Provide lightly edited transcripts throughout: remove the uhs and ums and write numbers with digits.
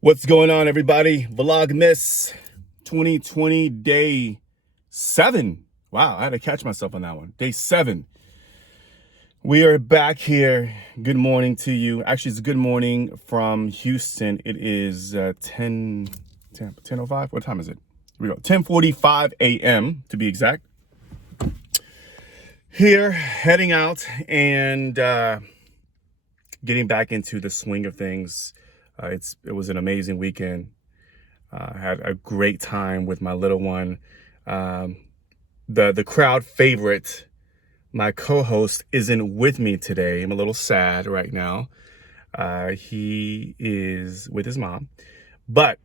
What's going on, everybody? Vlogmas 2020 day 7. Wow, I had to catch myself on that one. Day 7. We are back here. Good morning to you. Actually, it's good morning from Houston. It is 10:05. What time is it? Here we go. 10:45 a.m. to be exact. Here, heading out and getting back into the swing of things. It was an amazing weekend. Had a great time with my little one. The crowd favorite, my co-host, isn't with me today. I'm a little sad right now. He is with his mom, but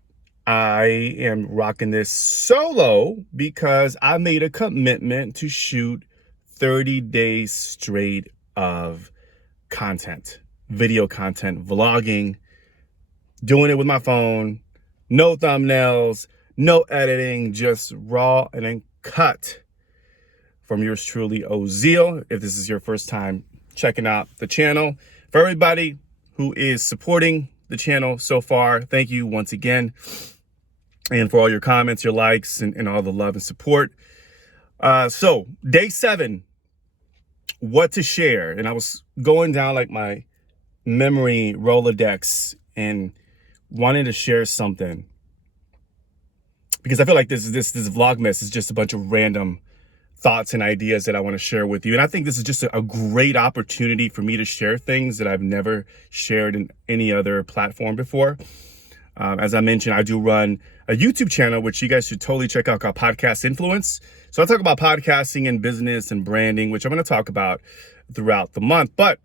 I am rocking this solo because I made a commitment to shoot 30 days straight of content, video content, vlogging, doing it with my phone, no thumbnails, no editing, just raw and uncut from yours truly, Ozeal. If this is your first time checking out the channel, for everybody who is supporting the channel so far, thank you once again. And for all your comments, your likes, and all the love and support. So day 7, what to share. And I was going down like my memory Rolodex and wanted to share something because I feel like this Vlogmas is just a bunch of random thoughts and ideas that I want to share with you. And I think this is just a great opportunity for me to share things that I've never shared in any other platform before. As I mentioned, I do run a YouTube channel, which you guys should totally check out, called Podcast Influence. So I talk about podcasting and business and branding, which I'm going to talk about throughout the month. But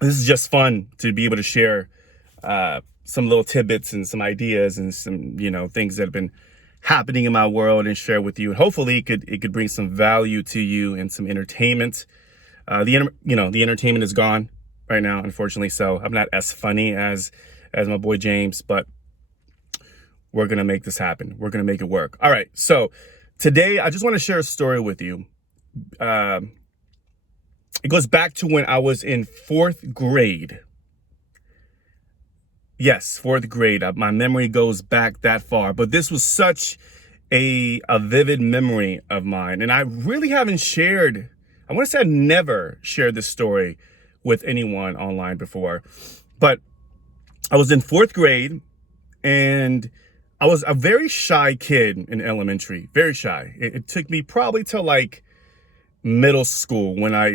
this is just fun to be able to share some little tidbits and some ideas and some, things that have been happening in my world and share with you. And hopefully it could bring some value to you and some entertainment. The entertainment is gone right now, unfortunately. So I'm not as funny as my boy James, but we're going to make this happen. We're going to make it work. All right. So today I just want to share a story with you. It goes back to when I was in 4th grade. Yes, 4th grade. My memory goes back that far, but this was such a vivid memory of mine. And I really haven't shared, I want to say I never shared this story with anyone online before, but I was in 4th grade and I was a very shy kid in elementary, very shy. It took me probably till like middle school when I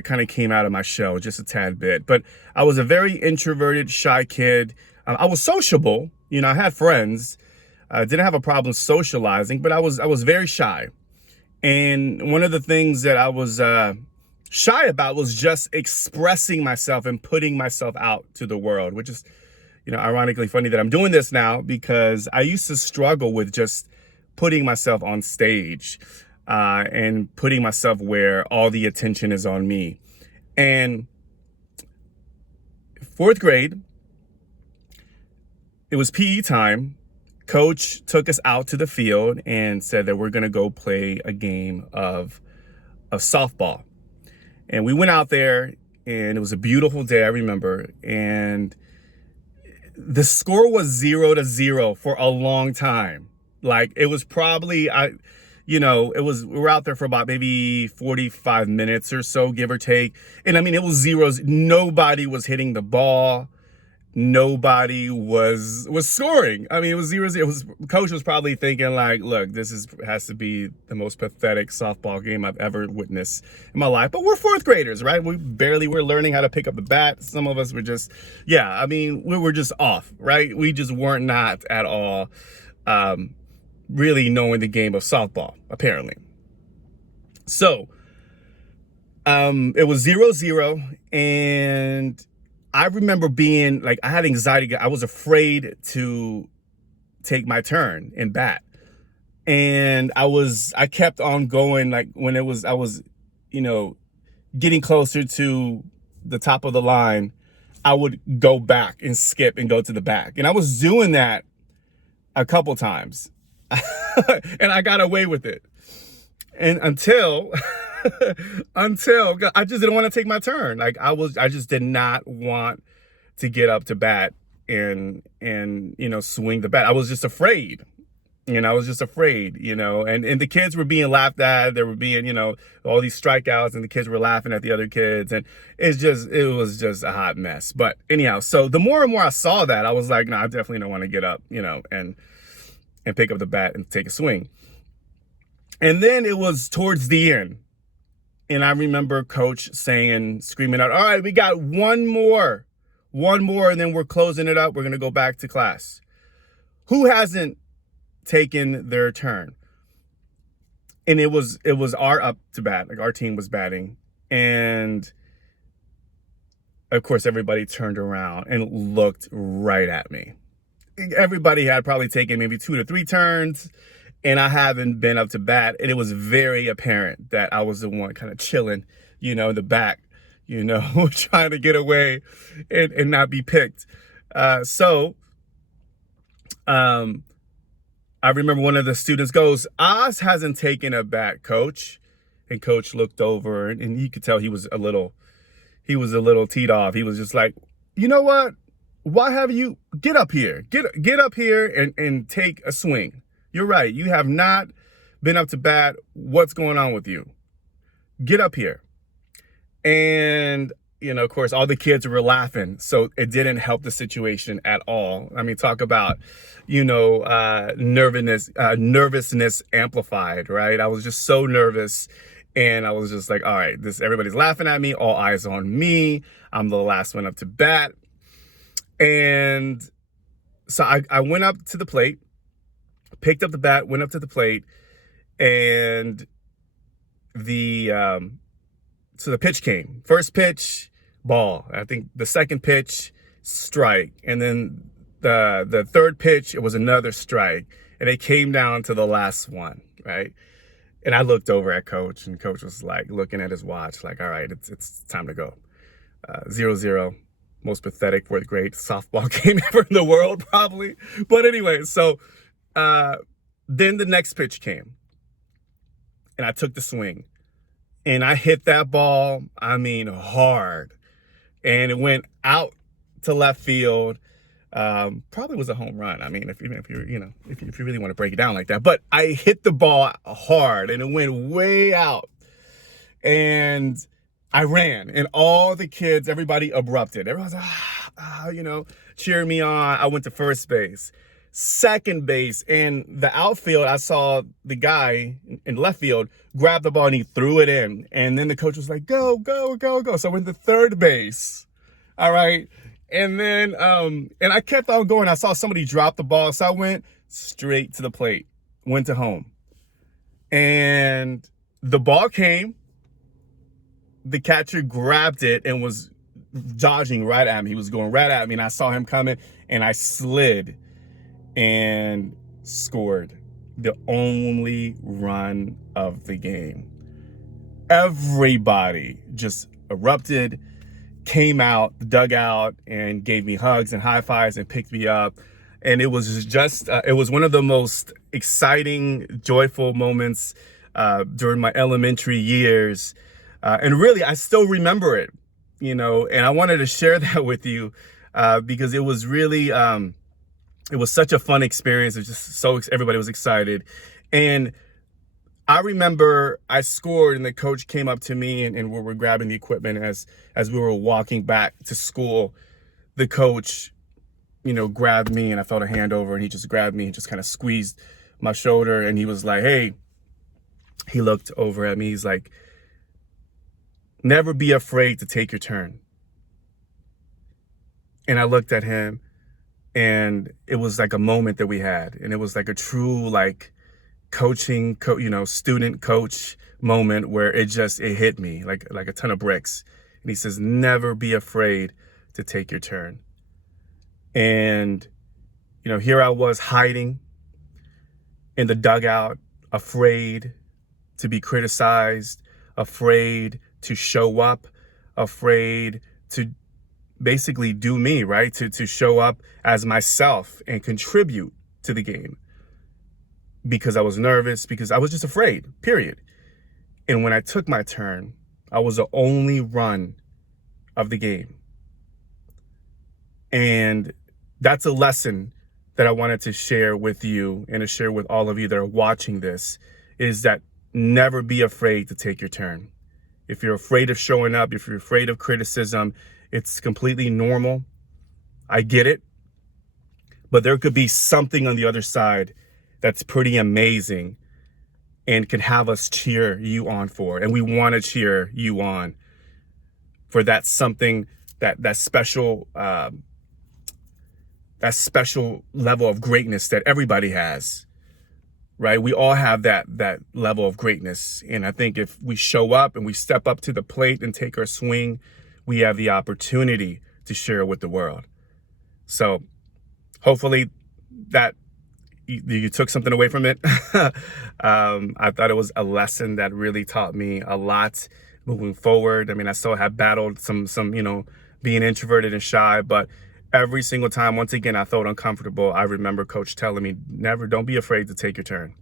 kind of came out of my shell just a tad bit. But I was a very introverted, shy kid. I was sociable, I had friends. I didn't have a problem socializing, but I was very shy. And one of the things that I was shy about was just expressing myself and putting myself out to the world, which is, ironically funny that I'm doing this now, because I used to struggle with just putting myself on stage. And putting myself where all the attention is on me. And 4th grade, it was PE time. Coach took us out to the field and said that we're going to go play a game of softball. And we went out there, and it was a beautiful day, I remember. And the score was 0-0 for a long time. Like, it was probably, we were out there for about maybe 45 minutes or so, give or take. And I mean, it was zeros. Nobody was hitting the ball. Nobody was scoring. I mean, it was 0-0. Coach was probably thinking like, look, has to be the most pathetic softball game I've ever witnessed in my life. But we're 4th graders, right? We're learning how to pick up the bat. Some of us were just, we were just off, right? We just weren't not at all, really knowing the game of softball, apparently. So it was 0-0, and I remember being like, I had anxiety. I was afraid to take my turn in bat, and I kept on going. Like when I was getting closer to the top of the line, I would go back and skip and go to the back, and I was doing that a couple times. And I got away with it. And until I just didn't want to take my turn. Like I just did not want to get up to bat and swing the bat. I was just afraid. I was just afraid, and the kids were being laughed at. There were being, all these strikeouts, and the kids were laughing at the other kids. And it was just a hot mess. But anyhow, so the more and more I saw that, I was like, no, I definitely don't want to get up, and pick up the bat and take a swing. And then it was towards the end. And I remember coach screaming out, all right, we got one more, and then we're closing it up. We're going to go back to class. Who hasn't taken their turn? And it was our up to bat, like our team was batting. And of course, everybody turned around and looked right at me. Everybody had probably taken maybe 2 to 3 turns, and I haven't been up to bat. And it was very apparent that I was the one kind of chilling, in the back, trying to get away and not be picked. I remember one of the students goes, Oz hasn't taken a bat, coach. And coach looked over, and you could tell he was a little teed off. He was just like, you know what? Why have you get up here? Get up here and take a swing. You're right. You have not been up to bat. What's going on with you? Get up here. And of course, all the kids were laughing, so it didn't help the situation at all. I mean, talk about, nervousness amplified, right? I was just so nervous, and I was just like, all right, everybody's laughing at me, all eyes on me. I'm the last one up to bat. And so I went up to the plate, picked up the bat, went up to the plate, and so the pitch came. First pitch, ball. I think the second pitch, strike. And then the third pitch, it was another strike. And it came down to the last one, right? And I looked over at coach, and coach was like looking at his watch, like, all right, it's time to go. 0-0, most pathetic 4th grade softball game ever in the world, probably. But anyway, so then the next pitch came, and I took the swing. And I hit that ball, hard. And it went out to left field. Probably was a home run. If you really want to break it down like that. But I hit the ball hard, and it went way out. And I ran, and all the kids, everybody erupted. Everyone's cheering me on. I went to first base, second base, and the outfield. I saw the guy in left field grab the ball, and he threw it in. And then the coach was like, go, go, go, go. So I went to third base. All right. And then, and I kept on going. I saw somebody drop the ball. So I went straight to the plate, went to home. And the ball came. The catcher grabbed it and was dodging right at me. He was going right at me, and I saw him coming, and I slid and scored the only run of the game. Everybody just erupted, came out the dugout, and gave me hugs and high fives and picked me up. And it was just, it was one of the most exciting, joyful moments during my elementary years. And really, I still remember it, and I wanted to share that with you because it was really, it was such a fun experience. It was just everybody was excited. And I remember I scored, and the coach came up to me, and we were grabbing the equipment as we were walking back to school. The coach, grabbed me, and I felt a hand over, and he just grabbed me and just kind of squeezed my shoulder. And he was like, hey, he looked over at me. He's like, never be afraid to take your turn. And I looked at him, and it was like a moment that we had. And it was like a true, coaching, student coach moment where it hit me like a ton of bricks. And he says, never be afraid to take your turn. And, here I was hiding in the dugout, afraid to be criticized, afraid to show up, afraid to basically do me, right? To show up as myself and contribute to the game. Because I was nervous, because I was just afraid, period. And when I took my turn, I was the only run of the game. And That's a lesson that I wanted to share with you and to share with all of you that are watching this, is that never be afraid to take your turn. If you're afraid of showing up, if you're afraid of criticism, it's completely normal. I get it. But there could be something on the other side that's pretty amazing and can have us cheer you on for. And we want to cheer you on for that something, that special level of greatness that everybody has, right? We all have that level of greatness. And I think if we show up and we step up to the plate and take our swing, we have the opportunity to share with the world. So hopefully that you took something away from it. I thought it was a lesson that really taught me a lot moving forward. I mean, I still have battled some, being introverted and shy, but every single time, once again, I felt uncomfortable. I remember Coach telling me, don't be afraid to take your turn.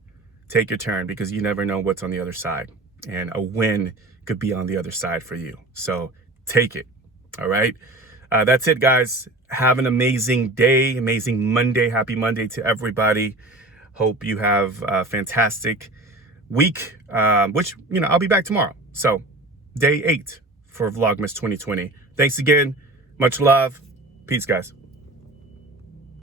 Take your turn, because you never know what's on the other side. And a win could be on the other side for you. So take it. All right. That's it, guys. Have an amazing day, amazing Monday. Happy Monday to everybody. Hope you have a fantastic week, which, I'll be back tomorrow. So day 8 for Vlogmas 2020. Thanks again. Much love. Peace, guys.